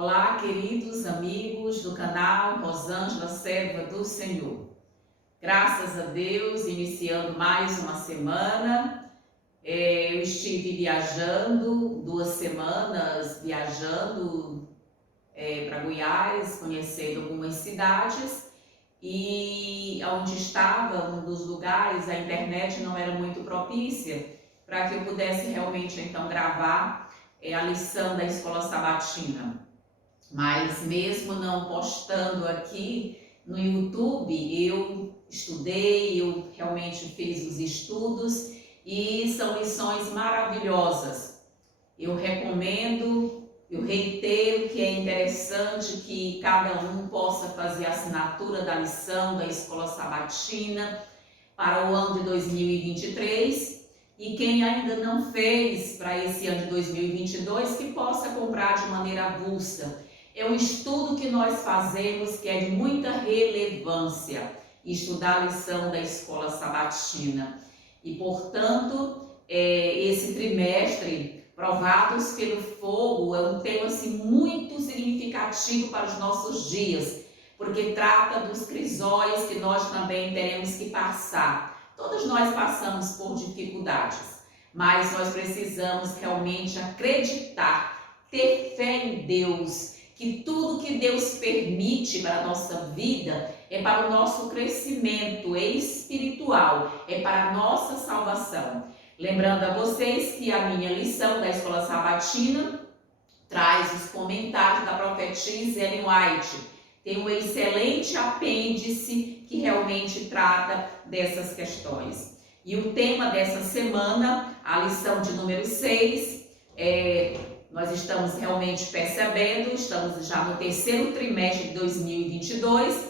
Olá, queridos amigos do canal Rosângela, serva do Senhor. Graças a Deus, iniciando mais uma semana. Eu estive viajando, 2 semanas viajando para Goiás, conhecendo algumas cidades, e onde estava, um dos lugares, a internet não era muito propícia para que eu pudesse realmente então gravar a lição da escola sabatina. Mas mesmo não postando aqui no YouTube, eu estudei, eu realmente fiz os estudos e são lições maravilhosas. Eu recomendo, eu reitero que é interessante que cada um possa fazer a assinatura da lição da escola sabatina para o ano de 2023. E quem ainda não fez para esse ano de 2022, que possa comprar de maneira avulsa. É um estudo que nós fazemos que é de muita relevância, estudar a lição da escola sabatina. E, portanto, esse trimestre, Provados pelo Fogo, é um tema assim, muito significativo para os nossos dias, porque trata dos crisóis que nós também teremos que passar. Todos nós passamos por dificuldades, mas nós precisamos realmente acreditar, ter fé em Deus, que tudo que Deus permite para a nossa vida é para o nosso crescimento espiritual, é para a nossa salvação. Lembrando a vocês que a minha lição da escola sabatina traz os comentários da profetisa Ellen White. Tem um excelente apêndice que realmente trata dessas questões. E o tema dessa semana, a lição de número 6, nós estamos realmente percebendo, estamos já no 3º trimestre de 2022,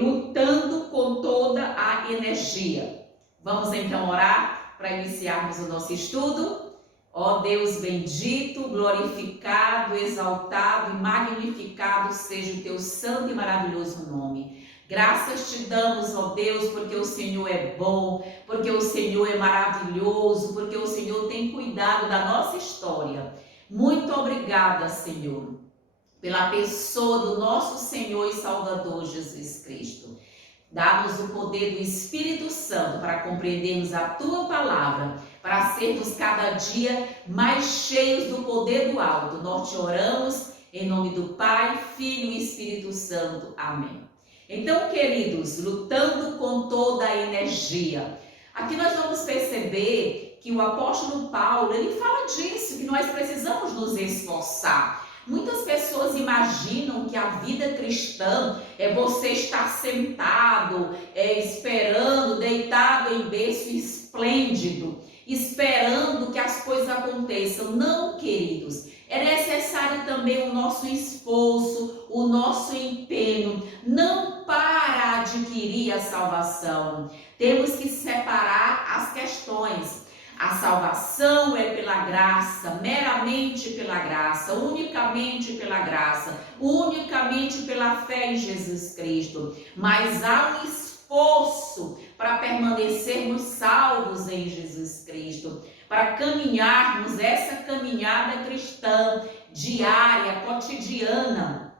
lutando com toda a energia. Vamos então orar para iniciarmos o nosso estudo. Ó Deus bendito, glorificado, exaltado e magnificado seja o teu santo e maravilhoso nome. Graças te damos, ó Deus, porque o Senhor é bom, porque o Senhor é maravilhoso, porque o Senhor tem cuidado da nossa história. Muito obrigada, Senhor, pela pessoa do nosso Senhor e Salvador Jesus Cristo. Dá-nos o poder do Espírito Santo para compreendermos a Tua Palavra, para sermos cada dia mais cheios do poder do alto. Nós te oramos em nome do Pai, Filho e Espírito Santo. Amém. Então, queridos, lutando com toda a energia. Aqui nós vamos perceber que o apóstolo Paulo, ele fala disso, que nós precisamos nos esforçar. Muitas pessoas imaginam que a vida cristã é você estar sentado, esperando, deitado em berço esplêndido, esperando que as coisas aconteçam. Não, queridos, é necessário também o nosso esforço, o nosso empenho, não para adquirir a salvação. Temos que separar as questões. A salvação é pela graça, meramente pela graça, unicamente pela graça, unicamente pela fé em Jesus Cristo. Mas há um esforço para permanecermos salvos em Jesus Cristo, para caminharmos essa caminhada cristã diária, cotidiana,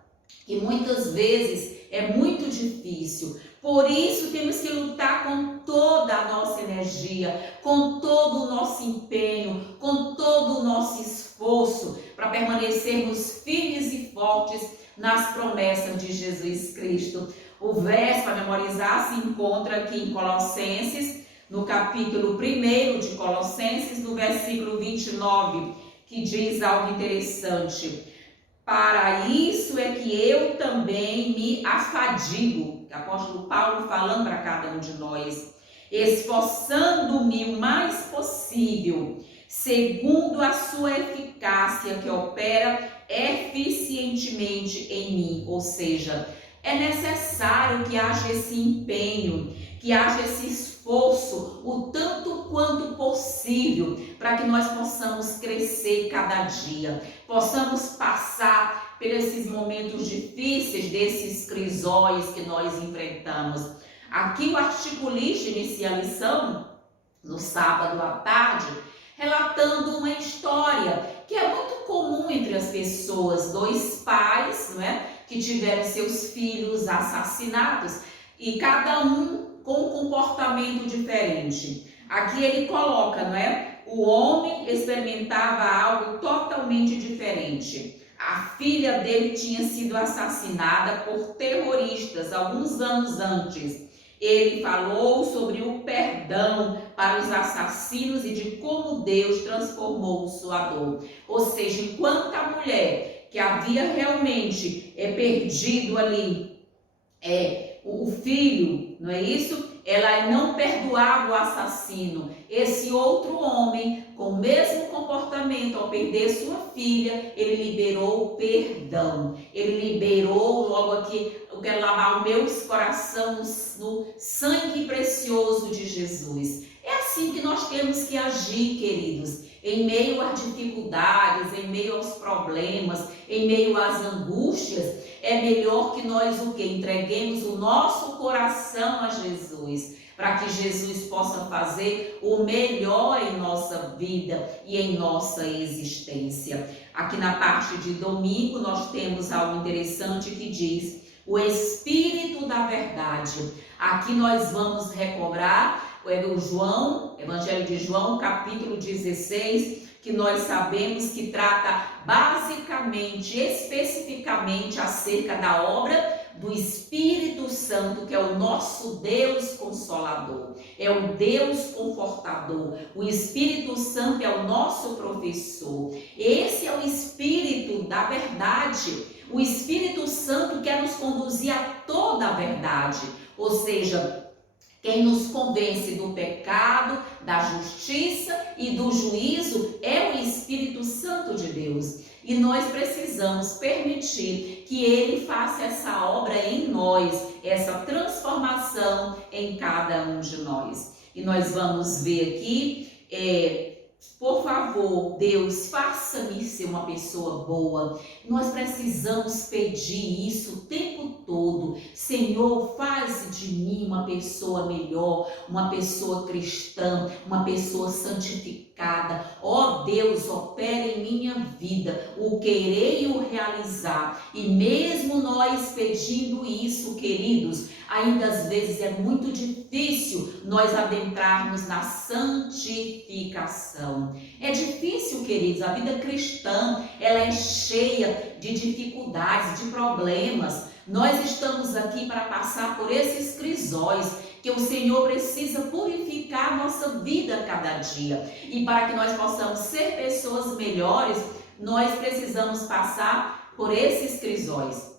que muitas vezes é muito difícil. Por isso temos que lutar com toda a nossa energia, com todo o nosso empenho, com todo o nosso esforço, para permanecermos firmes e fortes nas promessas de Jesus Cristo. O verso para memorizar se encontra aqui em Colossenses, no capítulo 1 de Colossenses, no versículo 29, que diz algo interessante. Para isso é que eu também me afadigo, o apóstolo Paulo falando para cada um de nós, esforçando-me o mais possível, segundo a sua eficácia que opera eficientemente em mim. Ou seja, é necessário que haja esse empenho, que haja esse esforço, o tanto quanto possível, para que nós possamos crescer cada dia, possamos passar por esses momentos difíceis, desses crisóis que nós enfrentamos. Aqui o articulista inicia a lição, no sábado à tarde, relatando uma história que é muito comum entre as pessoas, dois pais, não é, que tiveram seus filhos assassinados e cada um com um comportamento diferente. Aqui ele coloca, não é? O homem experimentava algo totalmente diferente. A filha dele tinha sido assassinada por terroristas alguns anos antes. Ele falou sobre o perdão para os assassinos e de como Deus transformou sua dor. Ou seja, enquanto a mulher que havia realmente perdido ali o filho, não é isso? Ela não perdoava o assassino. Esse outro homem, com o mesmo comportamento, ao perder sua filha, ele liberou o perdão. Ele liberou, logo aqui, eu quero lavar o meu coração no sangue precioso de Jesus. É assim que nós temos que agir, queridos. Em meio às dificuldades, em meio aos problemas, em meio às angústias, é melhor que nós o quê? Entreguemos o nosso coração a Jesus, para que Jesus possa fazer o melhor em nossa vida e em nossa existência. Aqui na parte de domingo nós temos algo interessante que diz o Espírito da Verdade. Aqui nós vamos recobrar o Evangelho de João, capítulo 16, que nós sabemos que trata basicamente, especificamente acerca da obra do Espírito Santo, que é o nosso Deus Consolador, é o Deus Confortador. O Espírito Santo é o nosso professor. Esse é o Espírito da Verdade. O Espírito Santo quer nos conduzir a toda a verdade, ou seja, quem nos convence do pecado, da justiça e do juízo é o Espírito Santo de Deus. E nós precisamos permitir que Ele faça essa obra em nós, essa transformação em cada um de nós. E nós vamos ver aqui, por favor, Deus, faça-me ser uma pessoa boa. Nós precisamos pedir isso o tempo todo. Senhor, faz de mim uma pessoa melhor, uma pessoa cristã, uma pessoa santificada. Ó Deus, opera em minha vida o querer e o realizar. E mesmo nós pedindo isso, queridos, ainda às vezes é muito difícil nós adentrarmos na santificação. É difícil, queridos, a vida cristã, ela é cheia de dificuldades, de problemas. Nós estamos aqui para passar por esses crisóis que o Senhor precisa purificar a nossa vida a cada dia. E para que nós possamos ser pessoas melhores, nós precisamos passar por esses crisóis.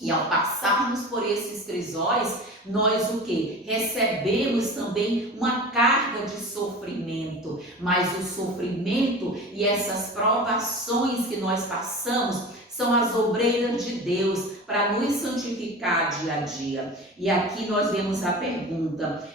E ao passarmos por esses crisóis, nós o quê? Recebemos também uma carga de sofrimento. Mas o sofrimento e essas provações que nós passamos são as obreiras de Deus para nos santificar dia a dia. E aqui nós vemos a pergunta,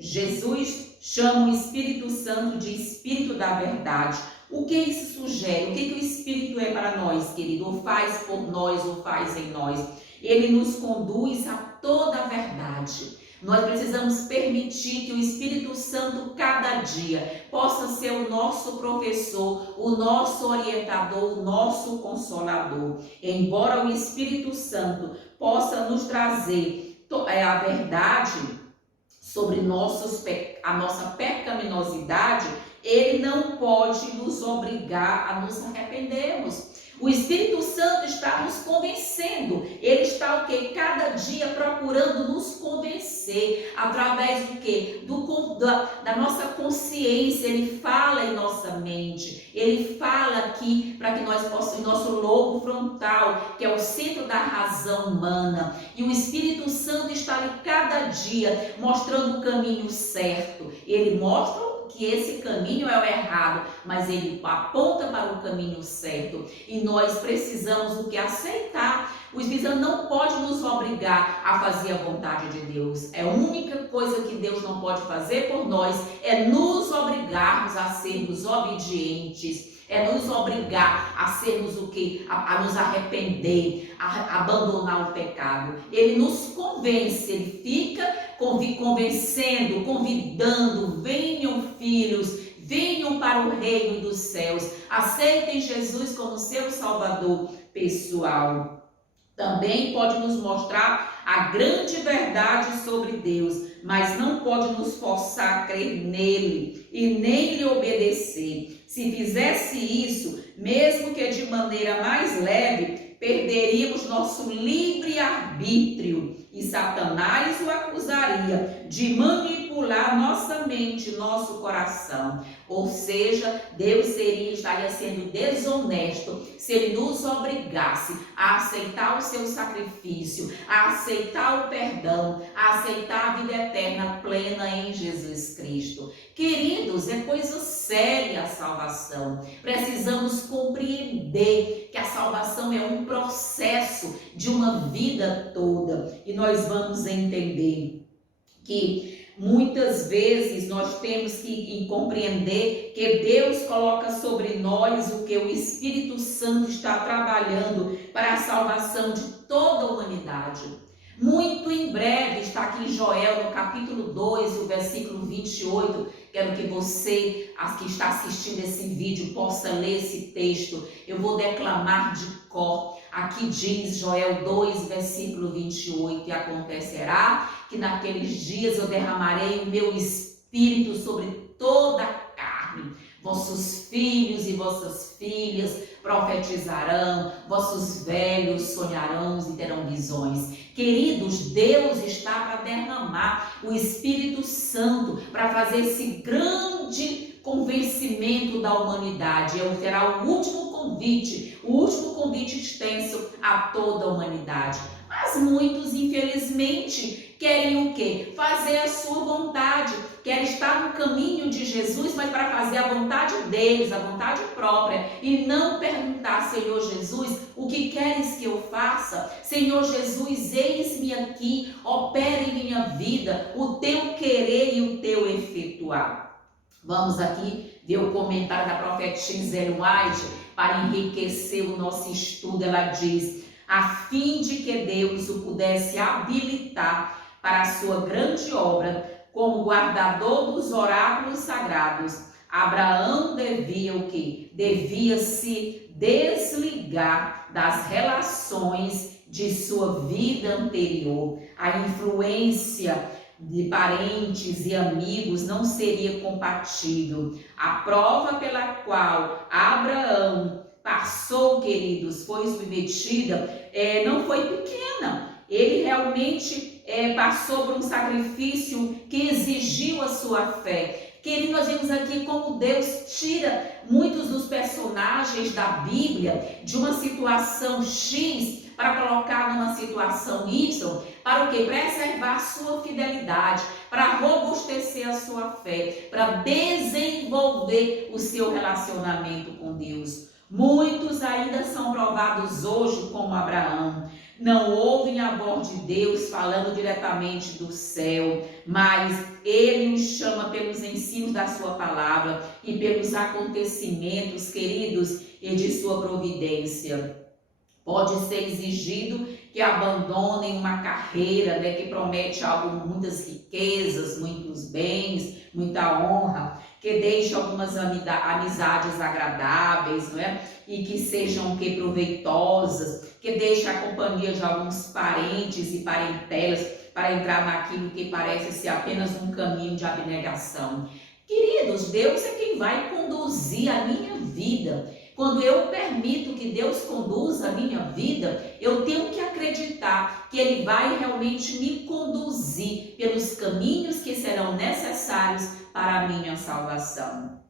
Jesus chama o Espírito Santo de Espírito da Verdade. O que isso sugere? O que o Espírito é para nós, querido? Ou faz por nós, ou faz em nós? Ele nos conduz a toda a verdade. Nós precisamos permitir que o Espírito Santo, cada dia, possa ser o nosso professor, o nosso orientador, o nosso consolador. Embora o Espírito Santo possa nos trazer a verdade sobre a nossa pecaminosidade, ele não pode nos obrigar a nos arrependermos. O Espírito Santo está nos convencendo. Ele está o quê? Cada dia procurando nos convencer. Através do quê? Da nossa consciência. Ele fala em nossa mente. Ele fala aqui para que nós possamos, nosso lobo frontal, que é o centro da razão humana. E o Espírito Santo está ali cada dia mostrando o caminho certo. Ele mostra que esse caminho é o errado, mas ele aponta para o caminho certo. E nós precisamos o que? Aceitar. O Espírito Santo não pode nos obrigar a fazer a vontade de Deus. É a única coisa que Deus não pode fazer por nós, é nos obrigarmos a sermos obedientes. É nos obrigar a sermos o quê? A nos arrepender, a abandonar o pecado. Ele nos convence, ele fica convencendo, convidando, venham filhos, venham para para o reino dos céus. Aceitem Jesus como seu Salvador pessoal. Também pode nos mostrar a grande verdade sobre Deus, mas não pode nos forçar a crer nele e nem lhe obedecer. Se fizesse isso, mesmo que de maneira mais leve, perderíamos nosso livre-arbítrio e Satanás o acusaria de manipular nossa mente, nosso coração. Ou seja, Deus estaria sendo desonesto se ele nos obrigasse a aceitar o seu sacrifício, a aceitar o perdão, a aceitar a vida eterna plena em Jesus Cristo. Queridos, é coisa séria a salvação. Precisamos compreender que a salvação é um processo de uma vida toda. E nós vamos entender que muitas vezes nós temos que compreender que Deus coloca sobre nós o que o Espírito Santo está trabalhando para a salvação de toda a humanidade. Muito em breve, está aqui em Joel, no capítulo 2, o versículo 28, quero que você, que está assistindo esse vídeo, possa ler esse texto. Eu vou declamar de cor. Aqui diz Joel 2, versículo 28, e acontecerá que naqueles dias eu derramarei o meu espírito sobre toda a carne. Vossos filhos e vossas filhas profetizarão, vossos velhos sonharão e terão visões. Queridos, Deus está para derramar o Espírito Santo para fazer esse grande convencimento da humanidade. Será o último convite extenso a toda a humanidade. Mas muitos, infelizmente, querem o quê? Fazer a sua vontade, querem estar no caminho de Jesus, mas para fazer a vontade deles, a vontade própria, e não perguntar, Senhor Jesus, o que queres que eu faça? Senhor Jesus, eis-me aqui, opera em minha vida, o teu querer e o teu efetuar. Vamos aqui ver o comentário da profetisa Ellen White para enriquecer o nosso estudo. Ela diz: a fim de que Deus o pudesse habilitar para a sua grande obra, como guardador dos oráculos sagrados, Abraão devia o quê? Devia se desligar das relações de sua vida anterior. A influência de parentes e amigos não seria compatível. A prova pela qual Abraão passou, queridos, foi submetida, não foi pequena. Ele realmente passou por um sacrifício que exigiu a sua fé. Queridos, nós vemos aqui como Deus tira muitos dos personagens da Bíblia de uma situação X para colocar numa situação Y, para o quê? Preservar a sua fidelidade, para robustecer a sua fé, para desenvolver o seu relacionamento com Deus. Muitos ainda são provados hoje como Abraão. Não ouvem a voz de Deus falando diretamente do céu, mas Ele nos chama pelos ensinos da sua palavra e pelos acontecimentos, queridos, e de sua providência. Pode ser exigido que abandonem uma carreira, que promete algo, muitas riquezas, muitos bens, muita honra, que deixe algumas amizades agradáveis, e que sejam proveitosas, que deixe a companhia de alguns parentes e parentelas para entrar naquilo que parece ser apenas um caminho de abnegação. Queridos, Deus é quem vai conduzir a minha vida. Quando eu permito que Deus conduza a minha vida, eu tenho que acreditar que Ele vai realmente me conduzir pelos caminhos que serão necessários para a minha salvação.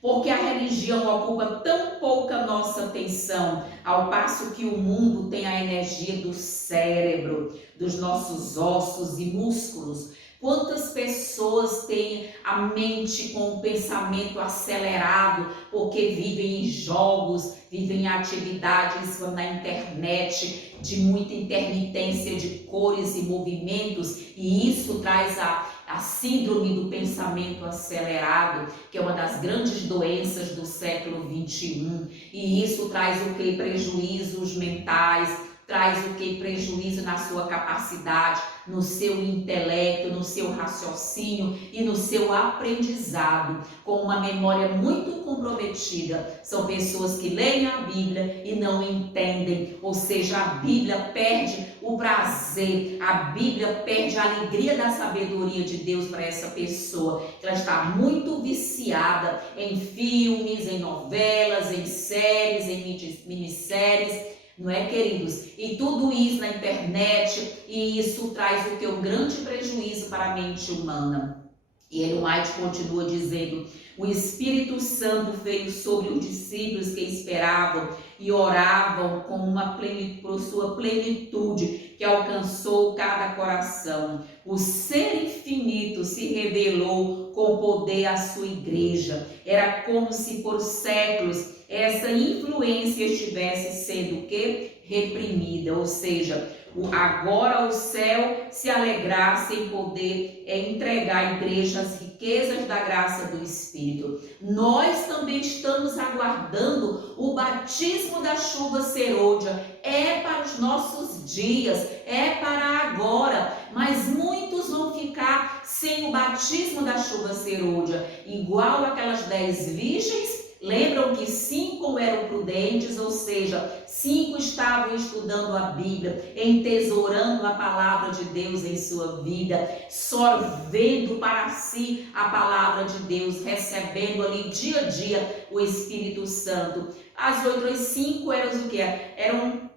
Porque a religião ocupa tão pouca nossa atenção, ao passo que o mundo tem a energia do cérebro, dos nossos ossos e músculos. Quantas pessoas têm a mente com o pensamento acelerado, porque vivem em jogos, vivem em atividades na internet, de muita intermitência de cores e movimentos, e isso traz a síndrome do pensamento acelerado, que é uma das grandes doenças do século XXI, e isso traz prejuízos mentais, traz prejuízo na sua capacidade no seu intelecto, no seu raciocínio e no seu aprendizado, com uma memória muito comprometida. São pessoas que leem a Bíblia e não entendem, ou seja, a Bíblia perde o prazer, a Bíblia perde a alegria da sabedoria de Deus para essa pessoa. Ela está muito viciada em filmes, em novelas, em séries, em minisséries, não é, queridos? E tudo isso na internet, e isso traz o que? Um grande prejuízo para a mente humana. E Ellen White continua dizendo: o Espírito Santo veio sobre os discípulos que esperavam e oravam com uma por sua plenitude que alcançou cada coração. O ser infinito se revelou com poder à sua igreja. Era como se por séculos essa influência estivesse sendo o quê? Reprimida, ou seja, agora o céu se alegrasse em poder entregar à igreja as riquezas da graça do Espírito. Nós também estamos aguardando o batismo da chuva serôdia. É para os nossos dias, é para agora, mas muitos vão ficar sem o batismo da chuva serôdia, igual aquelas 10 virgens. Lembram que 5 eram prudentes, ou seja, 5 estavam estudando a Bíblia, entesourando a palavra de Deus em sua vida, sorvendo para si a palavra de Deus, recebendo ali dia a dia o Espírito Santo. As outras 5 eram o que? Eram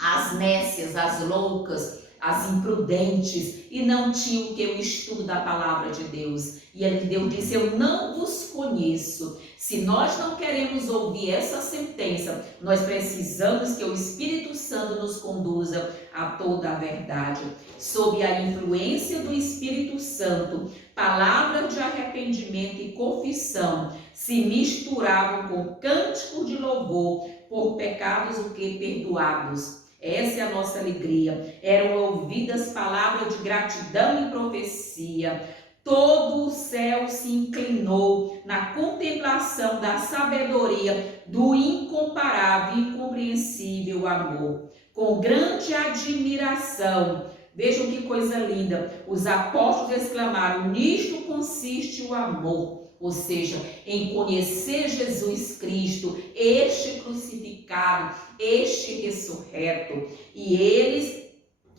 as nécias, as loucas, as imprudentes, e não tinham o que? O estudo da palavra de Deus. E Deus disse: eu não vos conheço. Se nós não queremos ouvir essa sentença, nós precisamos que o Espírito Santo nos conduza a toda a verdade. Sob a influência do Espírito Santo, palavra de arrependimento e confissão se misturavam com cânticos de louvor por pecados o que? Perdoados. Essa é a nossa alegria. Eram ouvidas palavras de gratidão e profecia. Todo o céu se inclinou na contemplação da sabedoria do incomparável e incompreensível amor. Com grande admiração, vejam que coisa linda, os apóstolos exclamaram: nisto consiste o amor. Ou seja, em conhecer Jesus Cristo, este crucificado, este ressurreto. E eles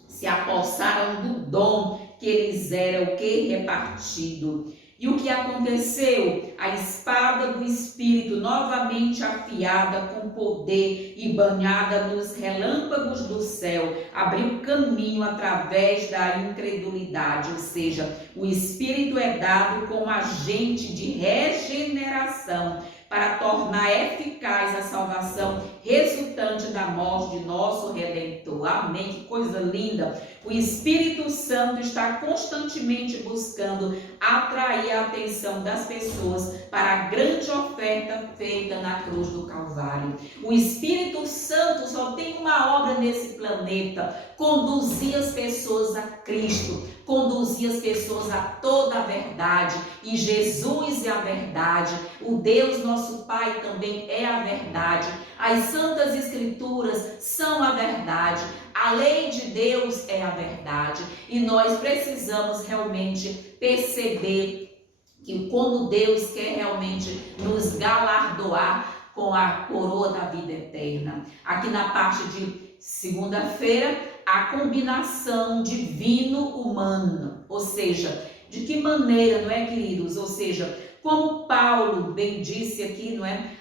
se apossaram do dom que eles eram o que? Repartido. E o que aconteceu? A espada do Espírito, novamente afiada com poder e banhada nos relâmpagos do céu, abriu caminho através da incredulidade, ou seja, o Espírito é dado como agente de regeneração para tornar eficaz a salvação resultante da morte de nosso Redentor. Amém? Que coisa linda! O Espírito Santo está constantemente buscando atrair a atenção das pessoas para a grande oferta feita na cruz do Calvário. O Espírito Santo só tem uma obra nesse planeta: conduzir as pessoas a Cristo, conduzir as pessoas a toda a verdade. E Jesus é a verdade. O Deus nosso Pai também é a verdade. As Santas Escrituras são a verdade. A lei de Deus é a verdade. E nós precisamos realmente perceber que como Deus quer realmente nos galardoar com a coroa da vida eterna. Aqui na parte de segunda-feira, a combinação divino-humano. Ou seja, de que maneira, não é, queridos? Ou seja, como Paulo bem disse aqui, não é?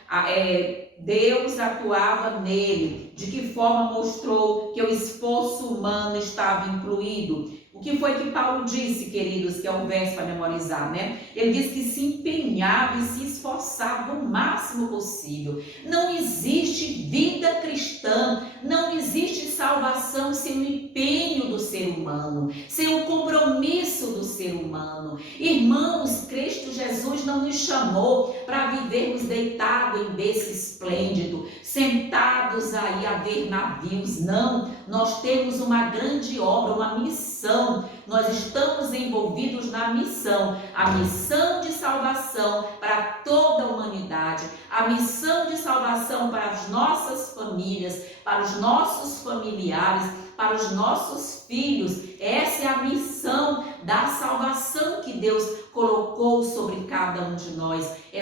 Deus atuava nele. De que forma mostrou que o esforço humano estava incluído? O que foi que Paulo disse, queridos, que é um verso para memorizar, né? Ele disse que se empenhava e se esforçava o máximo possível. Não existe vida cristã, não existe salvação sem o empenho do ser humano, sem o compromisso do ser humano. Irmãos, Cristo Jesus não nos chamou para vivermos deitados em berço esplêndido, sentados aí a ver navios. Não, nós temos uma grande obra, uma missão. Nós estamos envolvidos na missão, a missão de salvação para toda a humanidade, a missão de salvação para as nossas famílias, para os nossos familiares, para os nossos filhos. Essa é a missão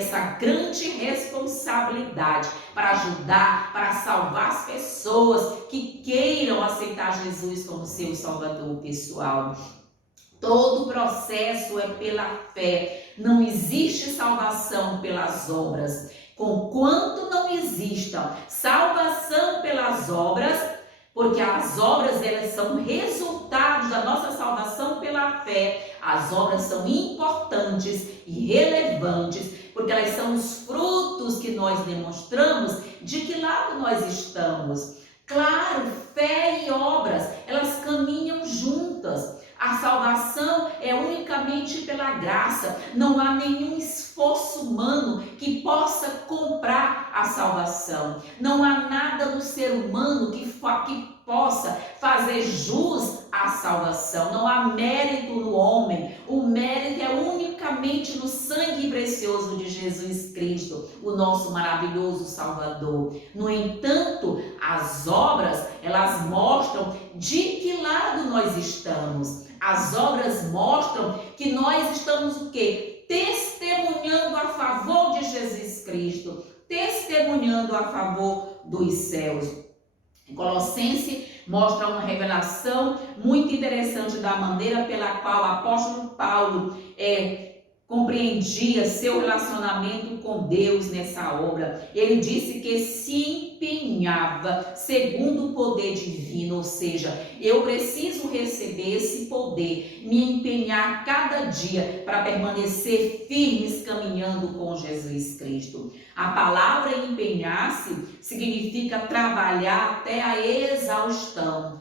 essa grande responsabilidade para ajudar, para salvar as pessoas que queiram aceitar Jesus como seu Salvador pessoal. Todo o processo é pela fé. Não existe salvação pelas obras. Conquanto não exista salvação pelas obras, porque as obras elas são resultados da nossa salvação pela fé. As obras são importantes e relevantes, porque elas são os frutos que nós demonstramos de que lado nós estamos. Claro, fé e obras, elas caminham juntas. A salvação é unicamente pela graça. Não há nenhum esforço humano que possa comprar a salvação. Não há nada no ser humano que possa fazer jus à salvação. Não há mérito no homem. O mérito é unicamente no sangue precioso de Jesus Cristo, o nosso maravilhoso Salvador. No entanto, as obras, elas mostram de que lado nós estamos. As obras mostram que nós estamos o quê? Testemunhando a favor de Jesus Cristo, testemunhando a favor dos céus. Colossenses mostra uma revelação muito interessante da maneira pela qual o apóstolo Paulo compreendia seu relacionamento com Deus nessa obra. Ele disse que se empenhava segundo o poder divino, ou seja, eu preciso receber esse poder, me empenhar cada dia para permanecer firmes caminhando com Jesus Cristo. A palavra empenhar-se significa trabalhar até a exaustão.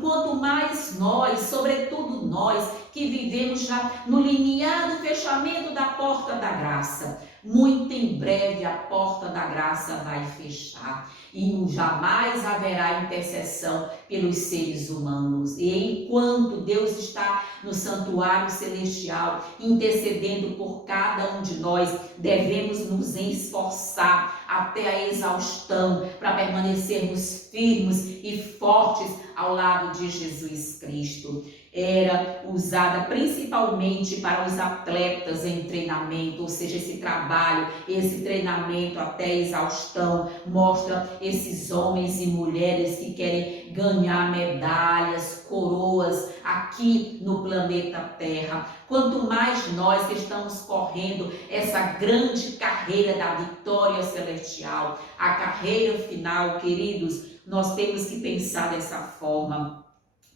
Quanto mais nós, sobretudo nós, que vivemos já no limiar do fechamento da porta da graça, muito em breve a porta da graça vai fechar e jamais haverá intercessão pelos seres humanos. E enquanto Deus está no santuário celestial intercedendo por cada um de nós, devemos nos esforçar até a exaustão para permanecermos firmes e fortes ao lado de Jesus Cristo. Era usada principalmente para os atletas em treinamento, ou seja, esse trabalho, esse treinamento até exaustão, mostra esses homens e mulheres que querem ganhar medalhas, coroas aqui no planeta Terra. Quanto mais nós que estamos correndo essa grande carreira da vitória celestial, a carreira final, queridos, nós temos que pensar dessa forma.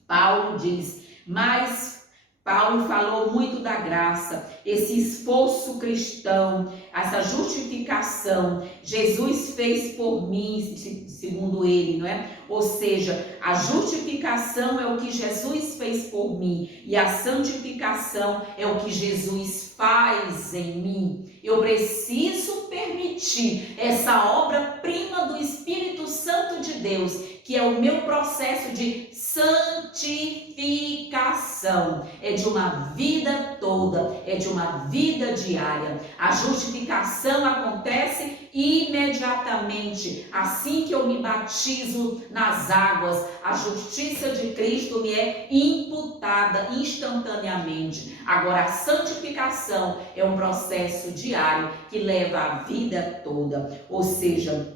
Paulo diz, mas Paulo falou muito da graça, esse esforço cristão, essa justificação, Jesus fez por mim, segundo ele, não é? Ou seja, a justificação é o que Jesus fez por mim e a santificação é o que Jesus faz em mim. Eu preciso permitir essa obra-prima do Espírito Santo de Deus, que é o meu processo de santificação. É de uma vida toda, é de uma vida diária. A justificação acontece imediatamente. Assim que eu me batizo nas águas, a justiça de Cristo me é imputada instantaneamente. Agora, a santificação é um processo diário que leva a vida toda. Ou seja,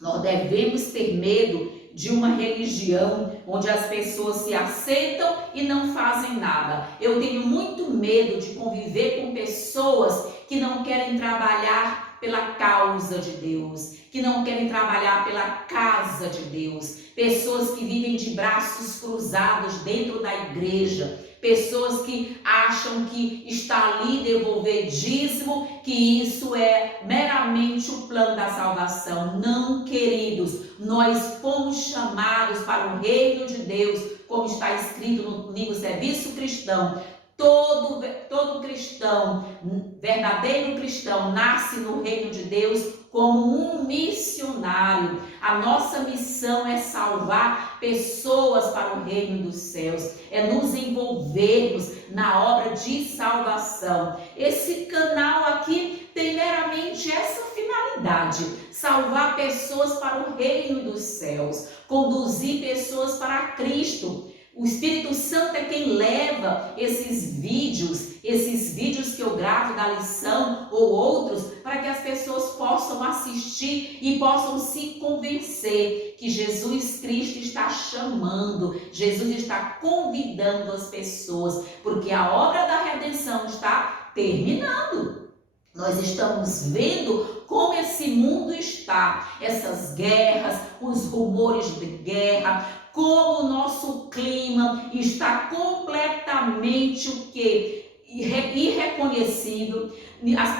nós devemos ter medo de uma religião onde as pessoas se aceitam e não fazem nada. Eu tenho muito medo de conviver com pessoas que não querem trabalhar pela causa de Deus, que não querem trabalhar pela casa de Deus, pessoas que vivem de braços cruzados dentro da igreja, pessoas que acham que está ali devolver dízimo, que isso é meramente o plano da salvação. Não, queridos, nós fomos chamados para o reino de Deus, como está escrito no livro Serviço Cristão. Todo cristão, verdadeiro cristão, nasce no reino de Deus como um missionário. A nossa missão é salvar pessoas para o reino dos céus, é nos envolvermos na obra de salvação. Esse canal aqui tem meramente essa finalidade: salvar pessoas para o reino dos céus, conduzir pessoas para Cristo. O Espírito Santo é quem leva esses vídeos que eu gravo da lição ou outros para que as pessoas possam assistir e possam se convencer que Jesus Cristo está chamando, Jesus está convidando as pessoas, porque a obra da redenção está terminando. Nós estamos vendo como esse mundo está, essas guerras, os rumores de guerra, como o nosso clima está completamente o quê? Irreconhecido.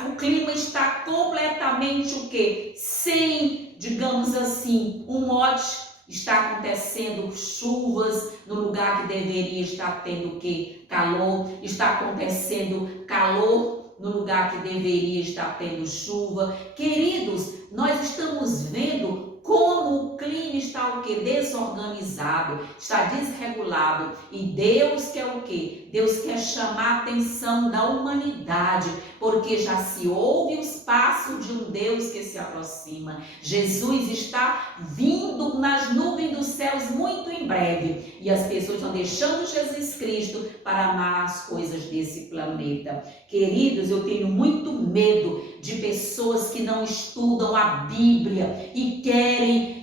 O clima está completamente o quê? Sem, digamos assim, um mote. Está acontecendo chuvas no lugar que deveria estar tendo o quê? Calor. Está acontecendo calor no lugar que deveria estar tendo chuva. Queridos, nós estamos vendo como o clima está o quê? Desorganizado, está desregulado. E Deus quer o quê? Deus quer chamar a atenção da humanidade, porque já se ouve os passos de um Deus que se aproxima. Jesus está vindo nas nuvens dos céus muito em breve. E as pessoas estão deixando Jesus Cristo para amar as coisas desse planeta. Queridos, eu tenho muito medo de pessoas que não estudam a Bíblia e querem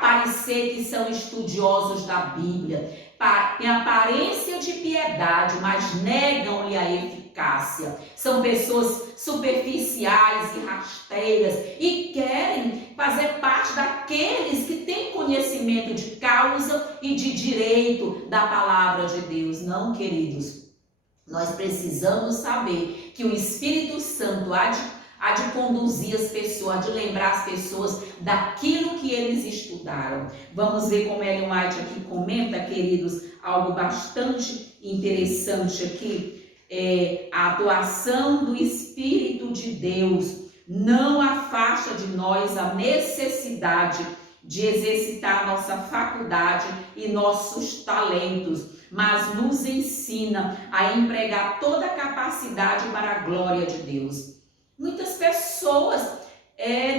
parecer que são estudiosos da Bíblia. Tem aparência de piedade, mas negam-lhe a eficácia. São pessoas superficiais e rasteiras e querem fazer parte daqueles que têm conhecimento de causa e de direito da palavra de Deus. Não, queridos. Nós precisamos saber que o Espírito Santo há de conduzir as pessoas, há de lembrar as pessoas daquilo que eles estudaram. Vamos ver como Ellen White aqui comenta, queridos, algo bastante interessante aqui. A atuação do Espírito de Deus não afasta de nós a necessidade de exercitar nossa faculdade e nossos talentos, mas nos ensina a empregar toda a capacidade para a glória de Deus. Muitas pessoas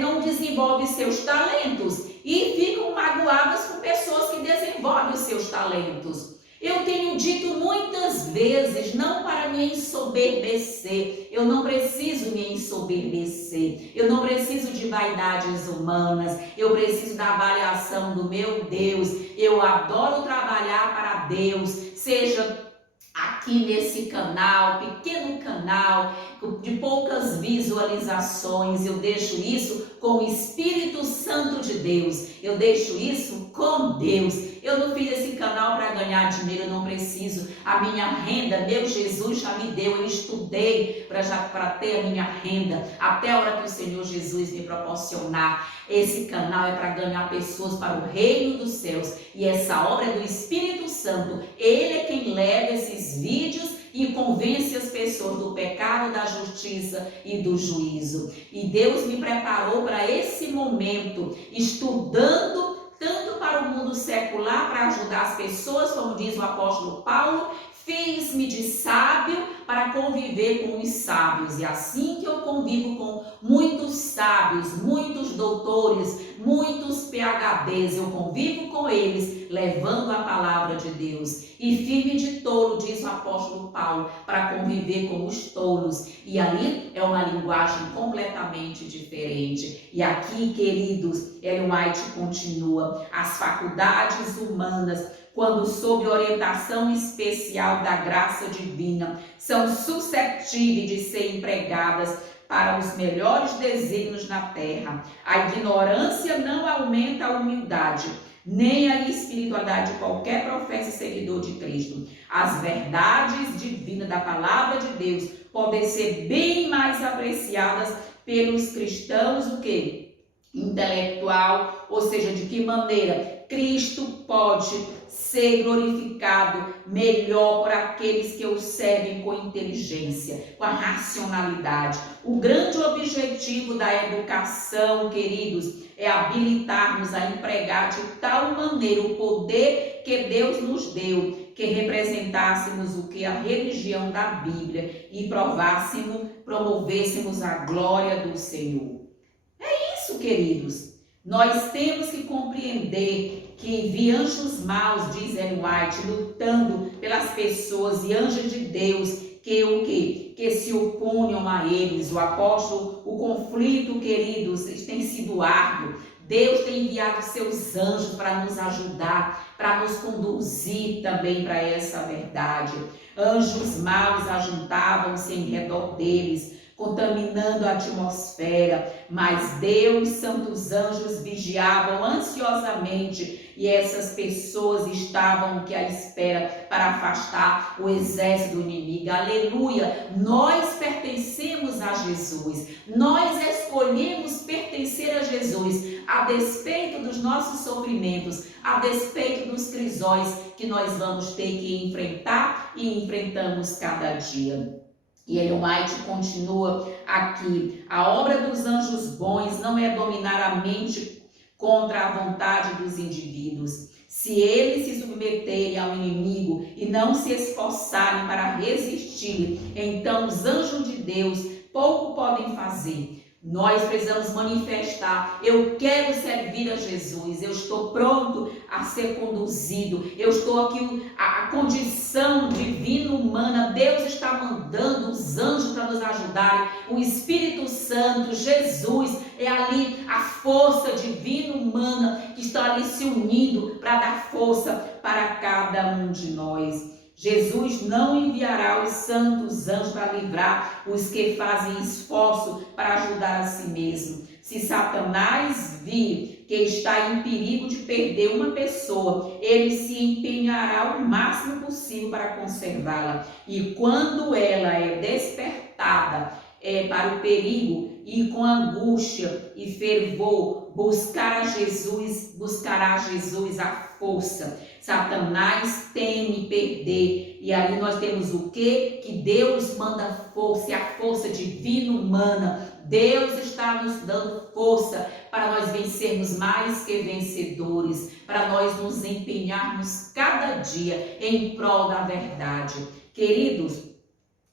não desenvolvem seus talentos e ficam magoadas com pessoas que desenvolvem os seus talentos. Eu tenho dito muitas vezes, não para me ensoberbecer, eu não preciso me ensoberbecer, eu não preciso de vaidades humanas, eu preciso da avaliação do meu Deus. Eu adoro trabalhar para Deus, seja aqui nesse canal, pequeno canal, de poucas visualizações. Eu deixo isso com o Espírito Santo de Deus, eu deixo isso com Deus. Eu não fiz esse canal para ganhar dinheiro, eu não preciso. A minha renda, meu Jesus já me deu, eu estudei para ter a minha renda, até a hora que o Senhor Jesus me proporcionar. Esse canal é para ganhar pessoas para o reino dos céus, e essa obra é do Espírito Santo. Ele é quem leva esses vídeos e convence as pessoas do pecado, da justiça e do juízo. E Deus me preparou para esse momento, estudando tanto para o mundo secular, para ajudar as pessoas, como diz o apóstolo Paulo, fiz-me de sábio para conviver com os sábios. E assim que eu convivo com muitos sábios, muitos doutores, muitos PhDs, eu convivo com eles, levando a palavra de Deus. E firme de tolo, diz o apóstolo Paulo, para conviver com os tolos. E ali é uma linguagem completamente diferente. E aqui, queridos, Ellen White continua: as faculdades humanas, quando sob orientação especial da graça divina, são suscetíveis de ser empregadas para os melhores desígnios na terra. A ignorância não aumenta a humildade, nem a espiritualidade de qualquer profeta e seguidor de Cristo. As verdades divinas da palavra de Deus podem ser bem mais apreciadas pelos cristãos do que intelectual, ou seja, de que maneira Cristo pode ser glorificado melhor por aqueles que o servem com inteligência, com a racionalidade. O grande objetivo da educação, queridos, é habilitar-nos a empregar de tal maneira o poder que Deus nos deu, que representássemos o que? A religião da Bíblia e promovêssemos a glória do Senhor. É isso, queridos. Nós temos que compreender que vi anjos maus, diz Ellen White, lutando pelas pessoas, e anjos de Deus que o quê? Que se opunham a eles. O apóstolo, o conflito, queridos, tem sido árduo. Deus tem enviado seus anjos para nos ajudar, para nos conduzir também para essa verdade. Anjos maus ajuntavam-se em redor deles, contaminando a atmosfera, mas Deus, santos anjos, vigiavam ansiosamente e essas pessoas estavam à espera para afastar o exército do inimigo. Aleluia! Nós pertencemos a Jesus, nós escolhemos pertencer a Jesus, a despeito dos nossos sofrimentos, a despeito dos crisóis que nós vamos ter que enfrentar e enfrentamos cada dia. E Ellen White continua aqui: a obra dos anjos bons não é dominar a mente contra a vontade dos indivíduos. Se eles se submeterem ao inimigo e não se esforçarem para resistir, então os anjos de Deus pouco podem fazer. Nós precisamos manifestar: eu quero servir a Jesus, eu estou pronto a ser conduzido, eu estou aqui, a condição divina humana, Deus está mandando os anjos para nos ajudarem, o Espírito Santo, Jesus, é ali a força divina humana que está ali se unindo para dar força para cada um de nós. Jesus não enviará os santos anjos para livrar os que fazem esforço para ajudar a si mesmo. Se Satanás vir que está em perigo de perder uma pessoa, ele se empenhará o máximo possível para conservá-la. E quando ela é despertada para o perigo e com angústia e fervor buscará a Jesus a força. Satanás teme perder, e aí nós temos o quê? Que Deus manda força, e a força divina humana. Deus está nos dando força para nós vencermos mais que vencedores, para nós nos empenharmos cada dia em prol da verdade. Queridos,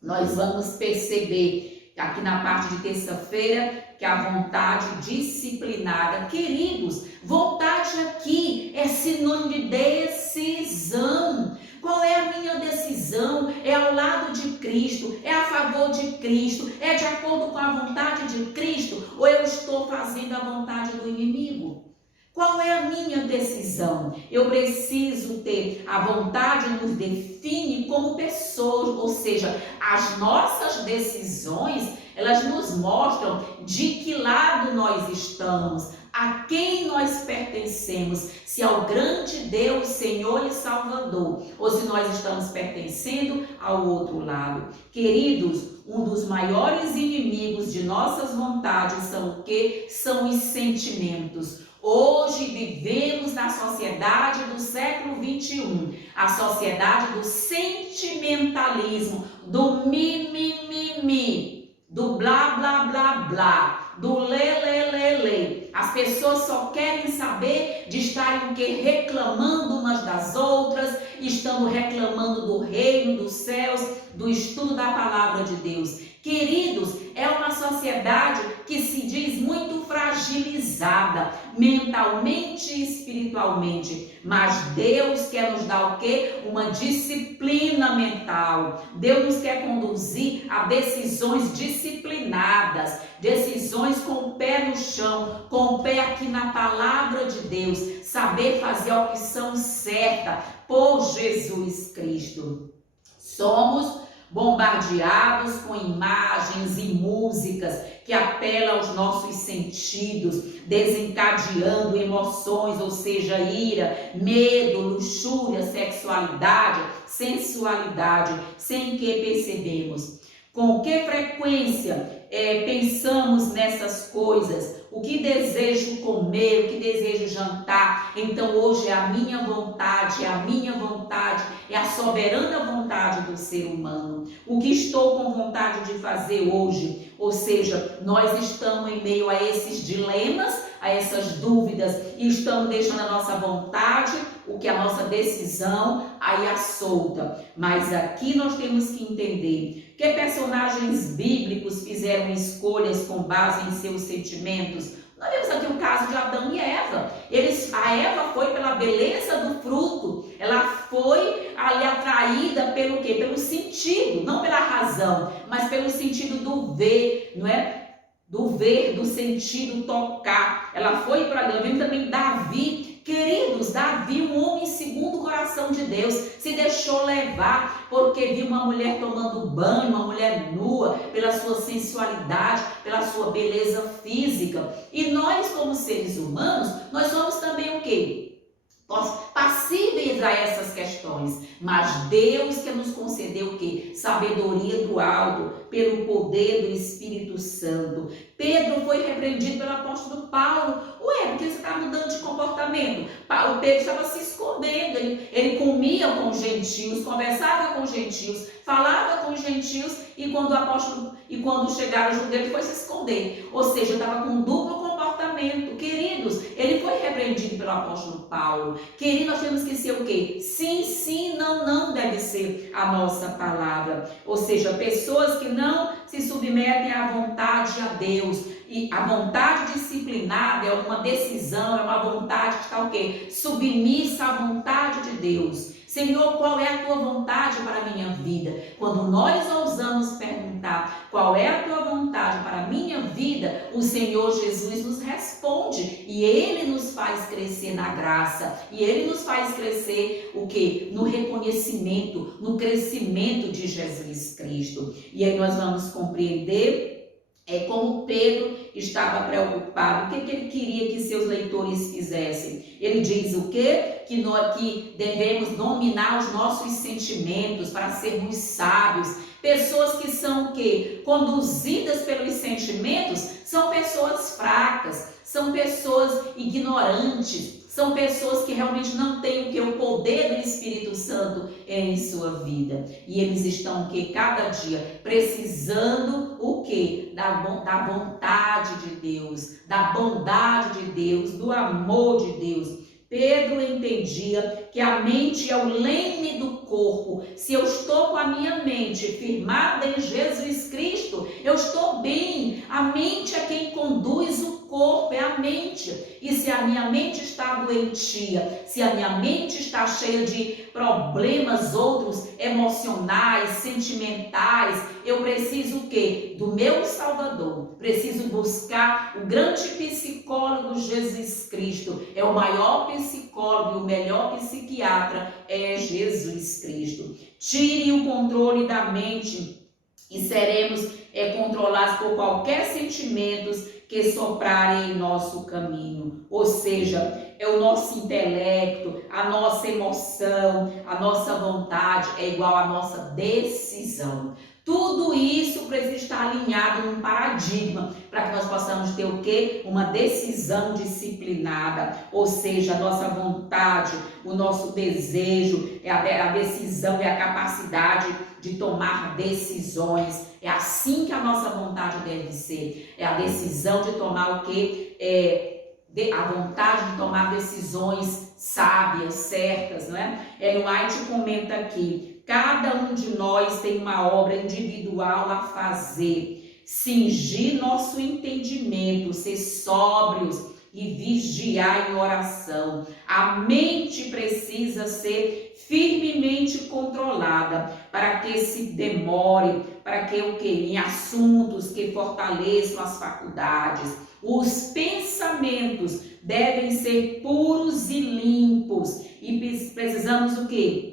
nós vamos perceber aqui na parte de terça-feira que a vontade disciplinada, queridos, vontade aqui é sinônimo de decisão. Qual é a minha decisão? É ao lado de Cristo? É a favor de Cristo? É de acordo com a vontade de Cristo? Ou eu estou fazendo a vontade do inimigo? Qual é a minha decisão? Eu preciso ter a vontade, nos define como pessoas, ou seja, as nossas decisões, elas nos mostram de que lado nós estamos, a quem nós pertencemos, se ao grande Deus, Senhor e Salvador, ou se nós estamos pertencendo ao outro lado. Queridos, um dos maiores inimigos de nossas vontades são o quê? São os sentimentos. Hoje vivemos na sociedade do século 21, a sociedade do sentimentalismo, do mimimi, do blá, blá, blá, blá, do lê, lê, lê, lê. As pessoas só querem saber de estarem o quê? Reclamando umas das outras, estando reclamando do reino dos céus, do estudo da palavra de Deus. Queridos, é uma sociedade que se diz muito fragilizada, mentalmente e espiritualmente, mas Deus quer nos dar o quê? Uma disciplina mental. Deus nos quer conduzir a decisões disciplinadas, decisões com o pé no chão, com o pé aqui na palavra de Deus, saber fazer a opção certa por Jesus Cristo. Somos bombardeados com imagens e músicas que apelam aos nossos sentidos, desencadeando emoções, ou seja, ira, medo, luxúria, sexualidade, sensualidade, sem que percebemos. Com que frequência pensamos nessas coisas? O que desejo comer, o que desejo jantar? Então hoje é a minha vontade, é a soberana vontade do ser humano. O que estou com vontade de fazer hoje? Ou seja, nós estamos em meio a esses dilemas, a essas dúvidas, e estamos deixando a nossa vontade, o que é a nossa decisão, aí à solta. Mas aqui nós temos que entender que personagens bíblicos fizeram escolhas com base em seus sentimentos. Nós vemos aqui o caso de Adão e Eva. A Eva foi pela beleza do fruto, ela foi ali atraída pelo quê? Pelo sentido, não pela razão, mas pelo sentido do ver, não é? Do ver, do sentido tocar. Ela foi para ali. Vemos também Davi. Queridos, Davi, um homem segundo o coração de Deus, se deixou levar porque viu uma mulher tomando banho, uma mulher nua, pela sua sensualidade, pela sua beleza física. E nós, como seres humanos, nós somos também o quê? Passíveis a essas questões, mas Deus que nos concedeu o quê? Sabedoria do alto, pelo poder do Espírito Santo. Pedro foi repreendido pelo apóstolo Paulo. Ué, porque você está mudando de comportamento? O Pedro estava se escondendo, ele comia com os gentios, conversava com os gentios, falava com os gentios, e quando chegaram os judeus, ele foi se esconder. Ou seja, estava com um duplo comportamento. Queridos, ele foi repreendido pelo apóstolo Paulo. Queridos, nós temos que ser o quê? Sim, sim, não, não deve ser a nossa palavra. Ou seja, pessoas que não se submetem à vontade a Deus. E a vontade disciplinada é uma decisão, é uma vontade que está o quê? Submissa à vontade de Deus. Senhor, qual é a tua vontade para a minha vida? Quando nós ousamos perguntar qual é a tua vontade para a minha vida, o Senhor Jesus nos responde e Ele nos faz crescer na graça e Ele nos faz crescer o quê? No reconhecimento, no crescimento de Jesus Cristo. E aí nós vamos compreender como Pedro estava preocupado. O que ele queria que seus leitores fizessem? Ele diz o quê? Que devemos dominar os nossos sentimentos para sermos sábios. Pessoas que são o quê? Conduzidas pelos sentimentos são pessoas fracas, são pessoas ignorantes, são pessoas que realmente não têm o que? O poder do Espírito Santo em sua vida. E eles estão o que? Cada dia precisando o que? Da vontade de Deus, da bondade de Deus, do amor de Deus. Pedro entendia que a mente é o leme do corpo. Se eu estou com a minha mente firmada em Jesus Cristo, eu estou bem. A mente é quem conduz o corpo, é a mente. E se a minha mente está doentia, se a minha mente está cheia de problemas outros emocionais, sentimentais, eu preciso o quê? Do meu Salvador. Preciso buscar o grande psicólogo Jesus Cristo. É o maior psicólogo e o melhor psiquiatra é Jesus Cristo. Tire o controle da mente e seremos controlados por qualquer sentimento que soprarem em nosso caminho. Ou seja, é o nosso intelecto, a nossa emoção, a nossa vontade é igual à nossa decisão. Tudo isso precisa estar alinhado num paradigma para que nós possamos ter o quê? Uma decisão disciplinada, ou seja, a nossa vontade, o nosso desejo, a decisão é a capacidade de tomar decisões. É assim que a nossa vontade deve ser. É a decisão de tomar o quê? A vontade de tomar decisões sábias, certas, não é? Ellen White comenta aqui: cada um de nós tem uma obra individual a fazer. Cingir nosso entendimento, ser sóbrios e vigiar em oração. A mente precisa ser firmemente controlada para que se demore, para que o quê? Em assuntos que fortaleçam as faculdades. Os pensamentos devem ser puros e limpos e precisamos o quê?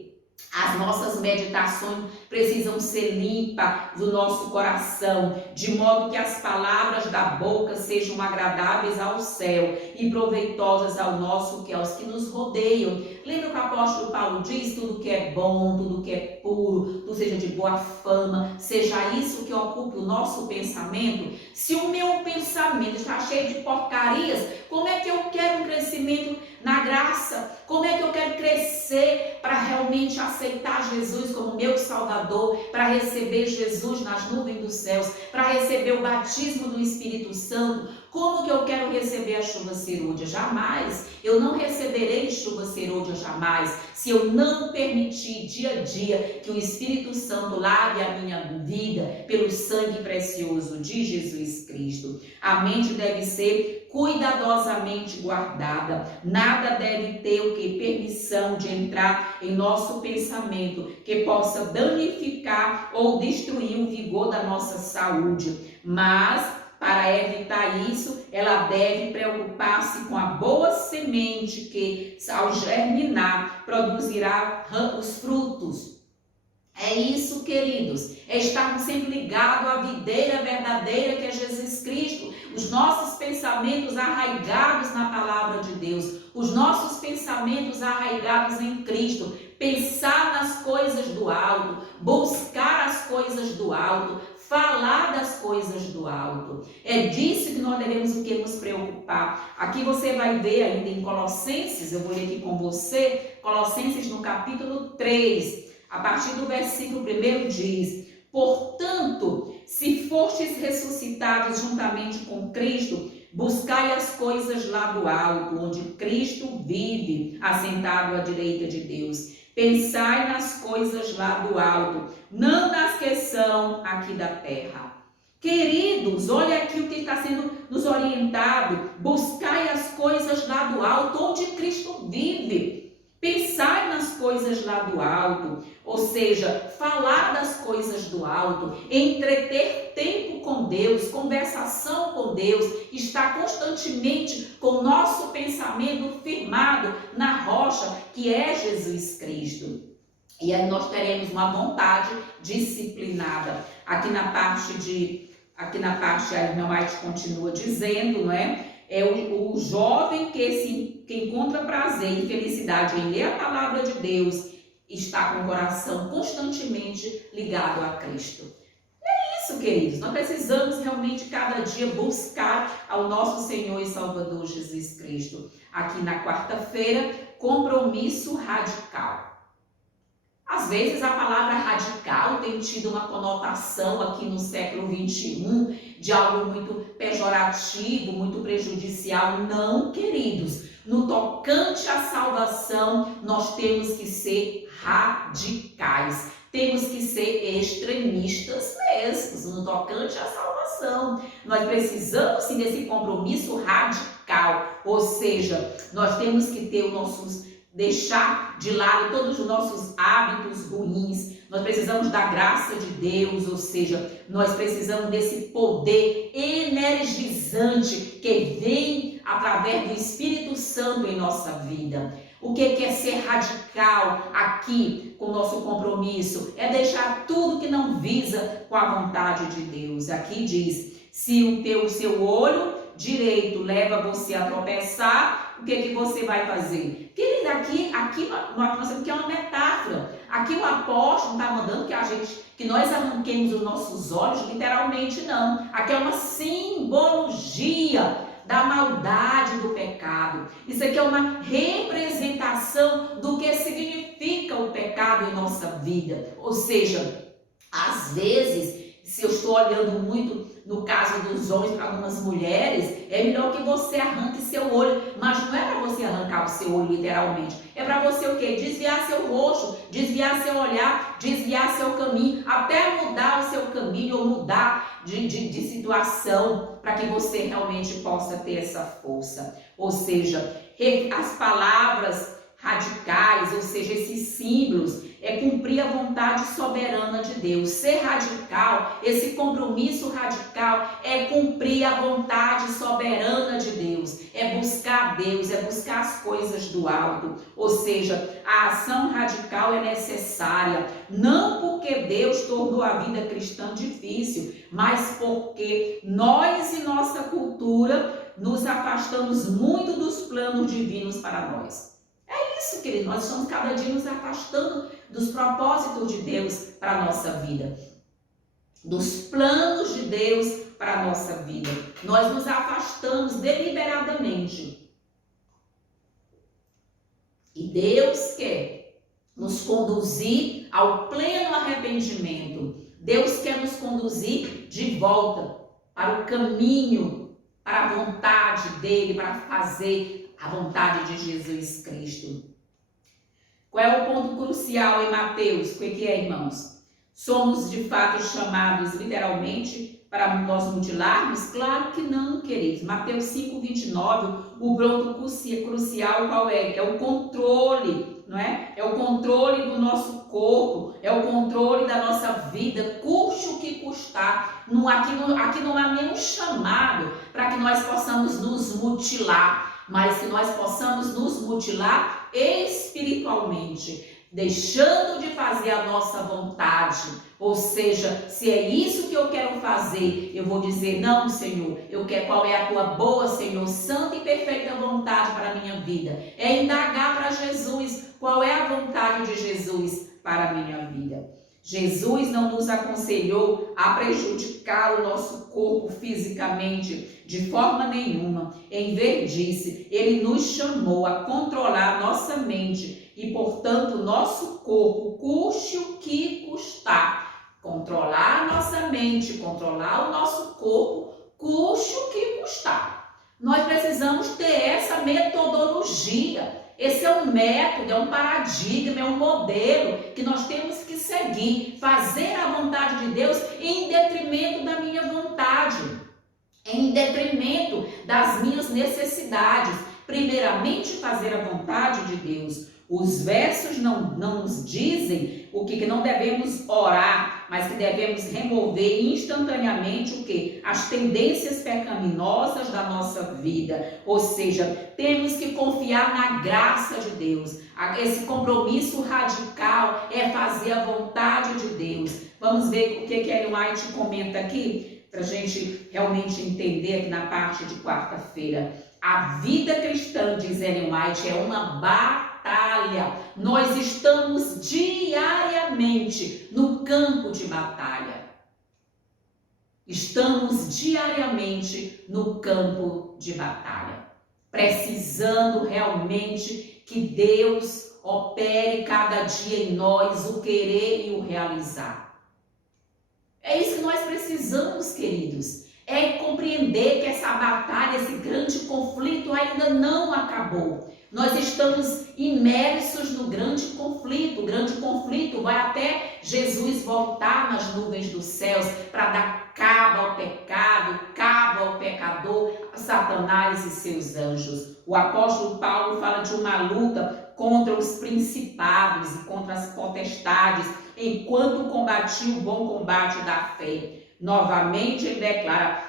As nossas meditações precisam ser limpas do nosso coração, de modo que as palavras da boca sejam agradáveis ao céu e proveitosas aos que nos rodeiam. Lembra que o apóstolo Paulo diz: tudo que é bom, tudo que é puro, tudo seja de boa fama, seja isso que ocupe o nosso pensamento. Se o meu pensamento está cheio de porcarias, como é que eu quero um crescimento na graça? Como é que eu quero crescer para realmente aceitar Jesus como meu Salvador, para receber Jesus nas nuvens dos céus, para receber o batismo do Espírito Santo? Como que eu quero receber a chuva serôdia? Jamais. Eu não receberei chuva serôdia jamais, se eu não permitir dia a dia que o Espírito Santo lave a minha vida pelo sangue precioso de Jesus Cristo. A mente deve ser cuidadosamente guardada. Nada deve ter o que? Permissão de entrar em nosso pensamento que possa danificar ou destruir o vigor da nossa saúde. Mas para evitar isso, ela deve preocupar-se com a boa semente que, ao germinar, produzirá os frutos. É isso, queridos, é estarmos sempre ligados à videira verdadeira que é Jesus Cristo, os nossos pensamentos arraigados na palavra de Deus, os nossos pensamentos arraigados em Cristo, pensar nas coisas do alto, buscar as coisas do alto, falar das coisas do alto. É disso que nós devemos o que nos preocupar. Aqui você vai ver ainda em Colossenses, eu vou ler aqui com você, Colossenses no capítulo 3, a partir do versículo 1 diz: portanto, se fostes ressuscitados juntamente com Cristo, buscai as coisas lá do alto, onde Cristo vive, assentado à direita de Deus. Pensai nas coisas lá do alto, não nas que são aqui da terra. Queridos, olha aqui o que está sendo nos orientado. Buscai as coisas lá do alto, onde Cristo vive. Pensai nas coisas lá do alto, ou seja, falar das coisas do alto, entreter tempo com Deus, conversação com Deus, estar constantemente com o nosso pensamento firmado na rocha que é Jesus Cristo. E aí nós teremos uma vontade disciplinada. Aqui na parte a irmã White continua dizendo, não é? É o jovem que encontra prazer e felicidade em ler a palavra de Deus, está com o coração constantemente ligado a Cristo. É isso, queridos. Nós precisamos realmente cada dia buscar ao nosso Senhor e Salvador Jesus Cristo. Aqui na quarta-feira, compromisso radical. Às vezes a palavra radical tem tido uma conotação aqui no século 21 de algo muito pejorativo, muito prejudicial. Não, queridos. No tocante à salvação, nós temos que ser radicais. Temos que ser extremistas mesmo no tocante à salvação. Nós precisamos sim desse compromisso radical. Ou seja, nós temos que ter deixar de lado todos os nossos hábitos ruins. Nós precisamos da graça de Deus, ou seja, nós precisamos desse poder energizante que vem através do Espírito Santo em nossa vida. O que é ser radical aqui com o nosso compromisso? É deixar tudo que não visa com a vontade de Deus. Aqui diz, se o seu olho direito leva você a tropeçar, o que você vai fazer? Querido, aqui nós temos que é uma metáfora. Aqui o apóstolo está mandando que nós arranquemos os nossos olhos, literalmente não. Aqui é uma simbologia da maldade do pecado. Isso aqui é uma representação do que significa o pecado em nossa vida. Ou seja, às vezes, se eu estou olhando muito no caso dos homens para algumas mulheres, é melhor que você arranque seu olho, mas não é para você arrancar o seu olho literalmente, é para você o quê? Desviar seu rosto, desviar seu olhar, desviar seu caminho, até mudar o seu caminho ou mudar de situação, para que você realmente possa ter essa força. Ou seja, as palavras radicais, ou seja, esses símbolos, é cumprir a vontade soberana de Deus. Ser radical, esse compromisso radical é cumprir a vontade soberana de Deus, é buscar Deus, é buscar as coisas do alto. Ou seja, a ação radical é necessária, não porque Deus tornou a vida cristã difícil, mas porque nós e nossa cultura nos afastamos muito dos planos divinos para nós. É isso, querido, nós estamos cada dia nos afastando dos propósitos de Deus para a nossa vida, dos planos de Deus para a nossa vida. Nós nos afastamos deliberadamente. E Deus quer nos conduzir ao pleno arrependimento. Deus quer nos conduzir de volta para o caminho, para a vontade dele, para fazer a vontade de Jesus Cristo. Qual é o ponto crucial em Mateus? O que é, irmãos? Somos de fato chamados literalmente para nós mutilarmos? Claro que não, queridos. Mateus 5:29, o ponto crucial qual é? É o controle, não é? É o controle do nosso corpo, é o controle da nossa vida, custe o que custar. Aqui não há nenhum chamado para que nós possamos nos mutilar, mas que nós possamos nos mutilar espiritualmente, deixando de fazer a nossa vontade. Ou seja, se é isso que eu quero fazer, eu vou dizer: não, Senhor, eu quero. Qual é a tua boa, Senhor, santa e perfeita vontade para a minha vida? É indagar para Jesus qual é a vontade de Jesus para a minha vida. Jesus não nos aconselhou a prejudicar o nosso corpo fisicamente de forma nenhuma. Em vez disso, ele nos chamou a controlar nossa mente e, portanto, nosso corpo, custe o que custar. Controlar a nossa mente, controlar o nosso corpo, custe o que custar. Nós precisamos ter essa metodologia. Esse é um método, é um paradigma, é um modelo que nós temos que seguir. Fazer a vontade de Deus em detrimento da minha vontade, em detrimento das minhas necessidades. Primeiramente, fazer a vontade de Deus. Os versos não nos dizem o que não devemos orar, mas que devemos remover instantaneamente o que? As tendências pecaminosas da nossa vida. Ou seja, temos que confiar na graça de Deus. Esse compromisso radical é fazer a vontade de Deus. Vamos ver o que Ellen White comenta aqui, para a gente realmente entender aqui na parte de quarta-feira. A vida cristã, diz Ellen White, é uma batalha. Nós estamos diariamente no campo de batalha. Estamos diariamente no campo de batalha. Precisando realmente que Deus opere cada dia em nós o querer e o realizar. É isso que nós precisamos, queridos. É compreender que essa batalha, esse grande conflito ainda não acabou. Nós estamos imersos no grande conflito. O grande conflito vai até Jesus voltar nas nuvens dos céus para dar cabo ao pecado, cabo ao pecador, a Satanás e seus anjos. O apóstolo Paulo fala de uma luta contra os principados e contra as potestades, enquanto combatia o bom combate da fé. Novamente ele declara: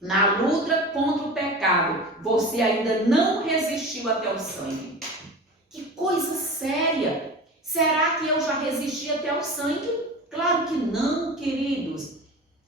na luta contra o pecado, você ainda não resistiu até o sangue. Que coisa séria! Será que eu já resisti até o sangue? Claro que não, queridos.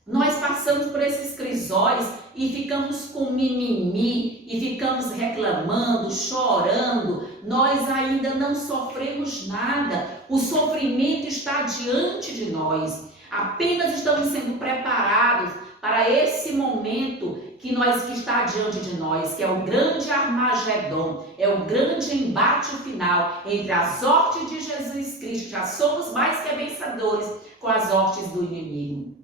Nós passamos por esses crisóis e ficamos com mimimi, e ficamos reclamando, chorando. Nós ainda não sofremos nada. O sofrimento está diante de nós. Apenas estamos sendo preparados para esse momento que está diante de nós, que é o grande Armagedon, é o grande embate final entre as hortes de Jesus Cristo. Já somos mais que vencedores com as hortes do inimigo.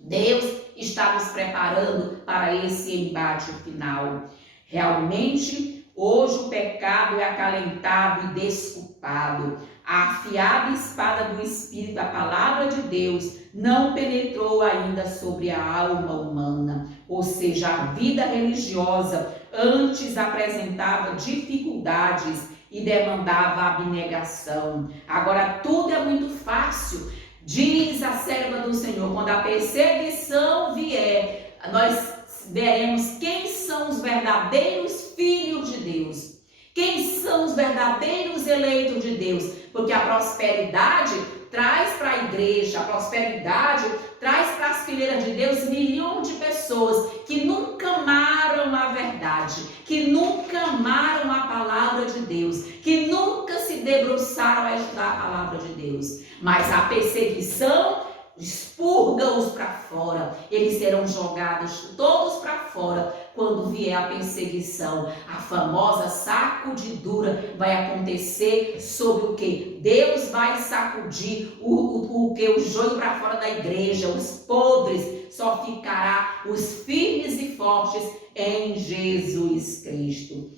Deus está nos preparando para esse embate final. Realmente, hoje o pecado é acalentado e desculpado. A afiada espada do Espírito, a palavra de Deus, não penetrou ainda sobre a alma humana. Ou seja, a vida religiosa antes apresentava dificuldades e demandava abnegação. Agora tudo é muito fácil. Diz a serva do Senhor: quando a perseguição vier, nós veremos quem são os verdadeiros filhos de Deus. Quem são os verdadeiros eleitos de Deus? Porque a prosperidade traz para a igreja, a prosperidade traz para as fileiras de Deus milhões de pessoas que nunca amaram a verdade, que nunca amaram a palavra de Deus, que nunca se debruçaram a estudar a palavra de Deus. Mas a perseguição expurga-os para fora. Eles serão jogados todos para fora quando vier a perseguição. A famosa sacudidura vai acontecer sobre o que? Deus vai sacudir o joio para fora da igreja. Os podres, só ficará os firmes e fortes em Jesus Cristo.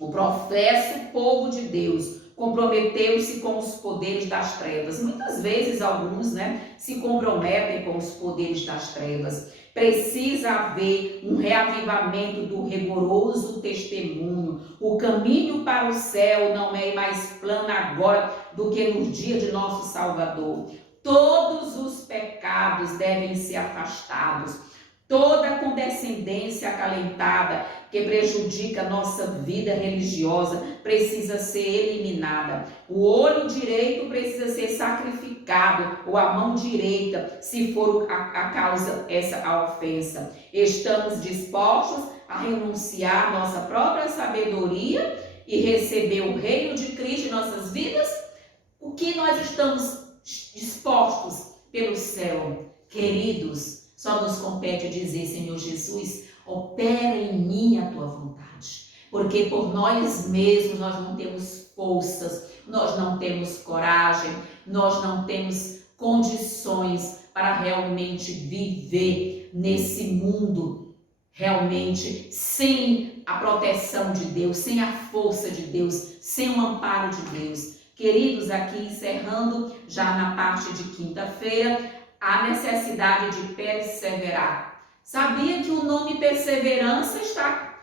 O professo povo de Deus comprometeu-se com os poderes das trevas. Muitas vezes alguns, se comprometem com os poderes das trevas. Precisa haver um reavivamento do rigoroso testemunho. O caminho para o céu não é mais plano agora do que no dia de nosso Salvador. Todos os pecados devem ser afastados. Toda condescendência acalentada que prejudica a nossa vida religiosa precisa ser eliminada. O olho direito precisa ser sacrificado, ou a mão direita, se for a causa a ofensa. Estamos dispostos a renunciar à nossa própria sabedoria e receber o reino de Cristo em nossas vidas? O que nós estamos dispostos pelo céu? Queridos, só nos compete dizer: Senhor Jesus, opera em mim a tua vontade. Porque por nós mesmos nós não temos forças, nós não temos coragem, nós não temos condições para realmente viver nesse mundo, realmente sem a proteção de Deus, sem a força de Deus, sem o amparo de Deus. Queridos, aqui encerrando já na parte de quinta-feira, a necessidade de perseverar. Sabia que o nome perseverança está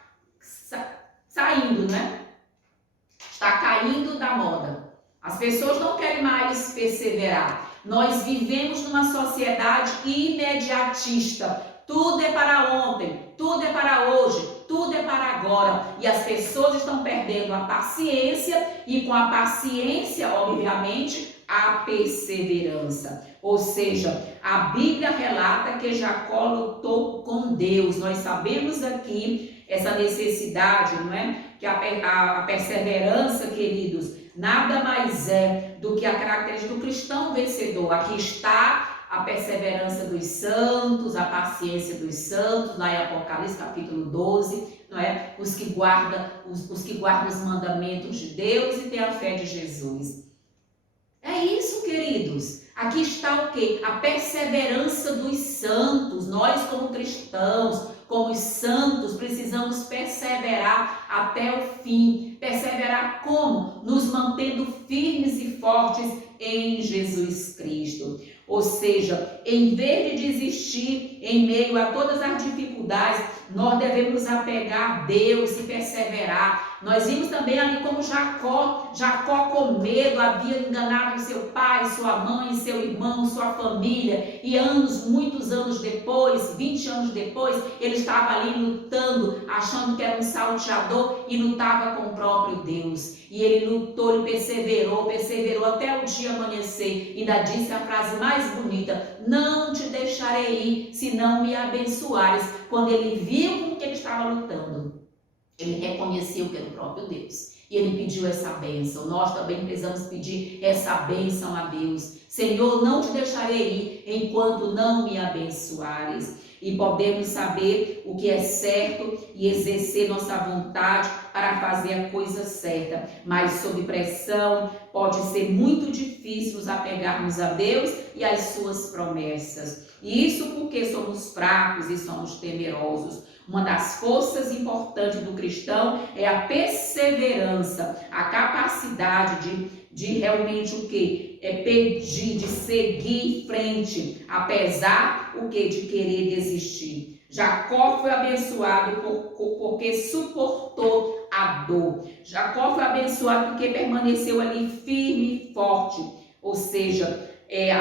saindo, Está caindo da moda. As pessoas não querem mais perseverar. Nós vivemos numa sociedade imediatista. Tudo é para ontem, tudo é para hoje, tudo é para agora. E as pessoas estão perdendo a paciência e com a paciência, obviamente, a perseverança. Ou seja, a Bíblia relata que Jacó lutou com Deus. Nós sabemos aqui essa necessidade, que a perseverança, queridos, nada mais é do que a característica do cristão vencedor. Aqui está a perseverança dos santos, a paciência dos santos, lá em Apocalipse capítulo 12, os que guardam os mandamentos de Deus e têm a fé de Jesus. É isso, queridos. Aqui está o quê? A perseverança dos santos. Nós, como cristãos, como os santos, precisamos perseverar até o fim. Perseverar como? Nos mantendo firmes e fortes em Jesus Cristo. Ou seja, em vez de desistir em meio a todas as dificuldades, nós devemos apegar a Deus e perseverar. Nós vimos também ali como Jacó com medo havia enganado seu pai, sua mãe, seu irmão, sua família, e muitos anos depois, 20 anos depois, ele estava ali lutando, achando que era um salteador e lutava com o próprio Deus. E ele lutou, ele perseverou até o dia amanhecer. E ainda disse a frase mais bonita: não te deixarei ir, se não me abençoares. Quando ele viu com que ele estava lutando, ele reconheceu que era o próprio Deus. E ele pediu essa bênção. Nós também precisamos pedir essa bênção a Deus. Senhor, não te deixarei ir enquanto não me abençoares. E podemos saber o que é certo e exercer nossa vontade para fazer a coisa certa. Mas sob pressão pode ser muito difícil nos apegarmos a Deus e às suas promessas. E isso porque somos fracos e somos temerosos. Uma das forças importantes do cristão é a perseverança, a capacidade de realmente o quê? Pedir, de seguir em frente, apesar de querer desistir. Jacó foi abençoado porque suportou a dor. Jacó foi abençoado porque permaneceu ali firme e forte. Ou seja,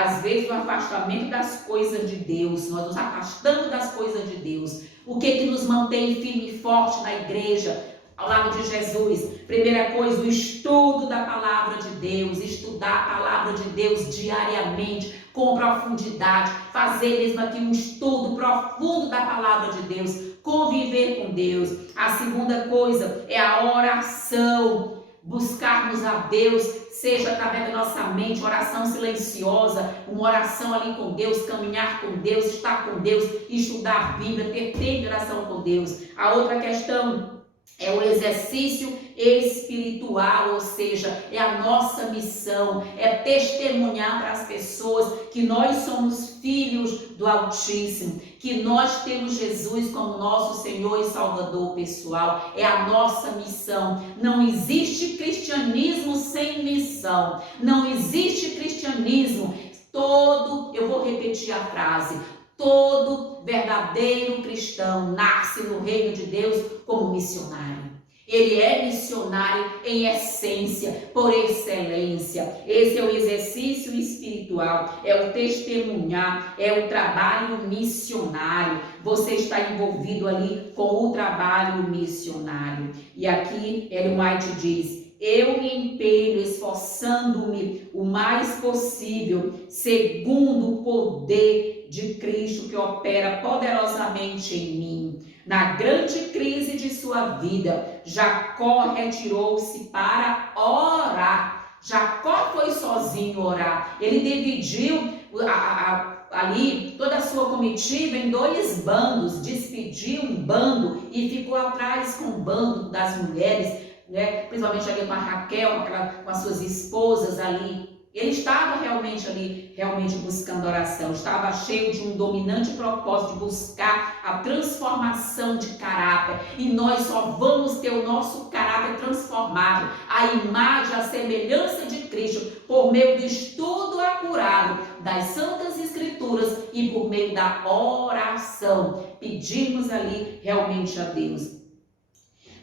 às vezes o afastamento das coisas de Deus, nós nos afastamos das coisas de Deus. O que nos mantém firme e forte na igreja, ao lado de Jesus? Primeira coisa, o estudo da palavra de Deus, estudar a palavra de Deus diariamente, com profundidade, fazer mesmo aqui um estudo profundo da palavra de Deus, conviver com Deus. A segunda coisa é a oração, buscarmos a Deus, seja através da nossa mente, oração silenciosa, uma oração ali com Deus, caminhar com Deus, estar com Deus, estudar a Bíblia, ter tempo de oração com Deus. A outra questão É o exercício espiritual, ou seja, é a nossa missão, é testemunhar para as pessoas que nós somos filhos do Altíssimo, que nós temos Jesus como nosso Senhor e Salvador pessoal. É a nossa missão. Não existe cristianismo sem missão. Não existe cristianismo eu vou repetir a frase, todo verdadeiro cristão nasce no reino de Deus como missionário. Ele é missionário em essência, por excelência. Esse é o exercício espiritual, é o testemunhar, é o trabalho missionário. Você está envolvido ali com o trabalho missionário. E aqui Ellen White diz: eu me empenho esforçando-me o mais possível, segundo o poder de Cristo que opera poderosamente em mim. Na grande crise de sua vida, Jacó retirou-se para orar. Jacó foi sozinho orar. Ele dividiu ali toda a sua comitiva em 2 bandos, despediu um bando e ficou atrás com o bando das mulheres, principalmente ali com a Raquel, com as suas esposas ali. Ele estava realmente buscando oração, estava cheio de um dominante propósito de buscar a transformação de caráter. E nós só vamos ter o nosso caráter transformado, a imagem, a semelhança de Cristo, por meio do estudo acurado das Santas Escrituras e por meio da oração. Pedimos ali realmente a Deus.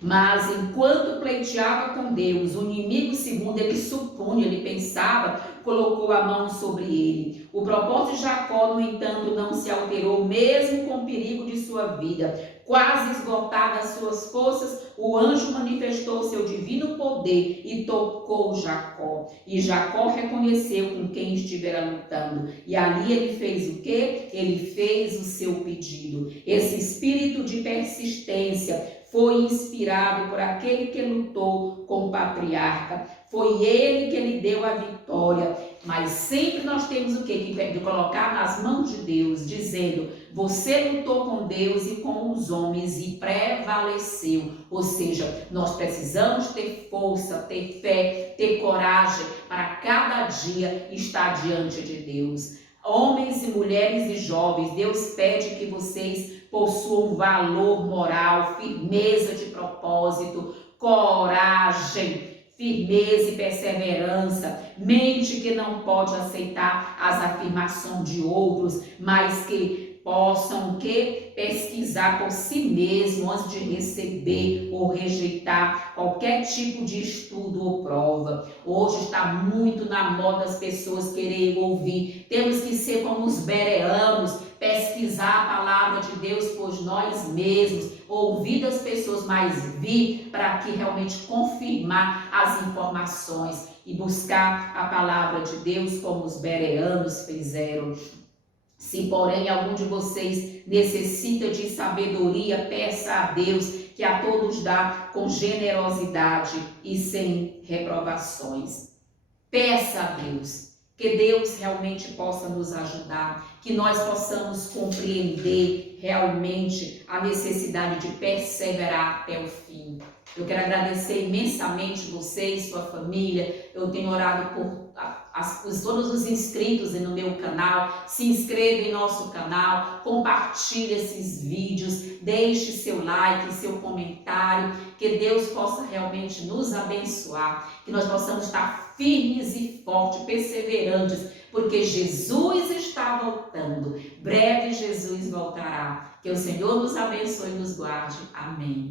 Mas enquanto pleiteava com Deus, o inimigo, segundo ele supunha, ele pensava, colocou a mão sobre ele. O propósito de Jacó, no entanto, não se alterou, mesmo com o perigo de sua vida. Quase esgotadas suas forças, o anjo manifestou seu divino poder e tocou Jacó. E Jacó reconheceu com quem estivera lutando. E ali ele fez o quê? Ele fez o seu pedido. Esse espírito de persistência foi inspirado por aquele que lutou com o patriarca. Foi ele que lhe deu a vitória. Mas sempre nós temos o quê? Que colocar nas mãos de Deus, dizendo: você lutou com Deus e com os homens e prevaleceu. Ou seja, nós precisamos ter força, ter fé, ter coragem para cada dia estar diante de Deus. Homens e mulheres e jovens, Deus pede que vocês possuam valor moral, firmeza de propósito, coragem, firmeza e perseverança, mente que não pode aceitar as afirmações de outros, mas que possam pesquisar por si mesmo antes de receber ou rejeitar qualquer tipo de estudo ou prova. Hoje está muito na moda as pessoas quererem ouvir. Temos que ser como os bereanos, pesquisar a palavra de Deus por nós mesmos, ouvir das pessoas, mas vir para que realmente confirmar as informações e buscar a palavra de Deus como os bereanos fizeram. Se, porém, algum de vocês necessita de sabedoria, peça a Deus, que a todos dá com generosidade e sem reprovações. Peça a Deus, que Deus realmente possa nos ajudar, que nós possamos compreender realmente a necessidade de perseverar até o fim. Eu quero agradecer imensamente você e sua família. Eu tenho orado por todos os inscritos no meu canal. Se inscreva em nosso canal, compartilhe esses vídeos, deixe seu like, seu comentário, que Deus possa realmente nos abençoar, que nós possamos estar firmes e fortes, perseverantes, porque Jesus está voltando. Breve Jesus voltará. Que o Senhor nos abençoe e nos guarde. Amém.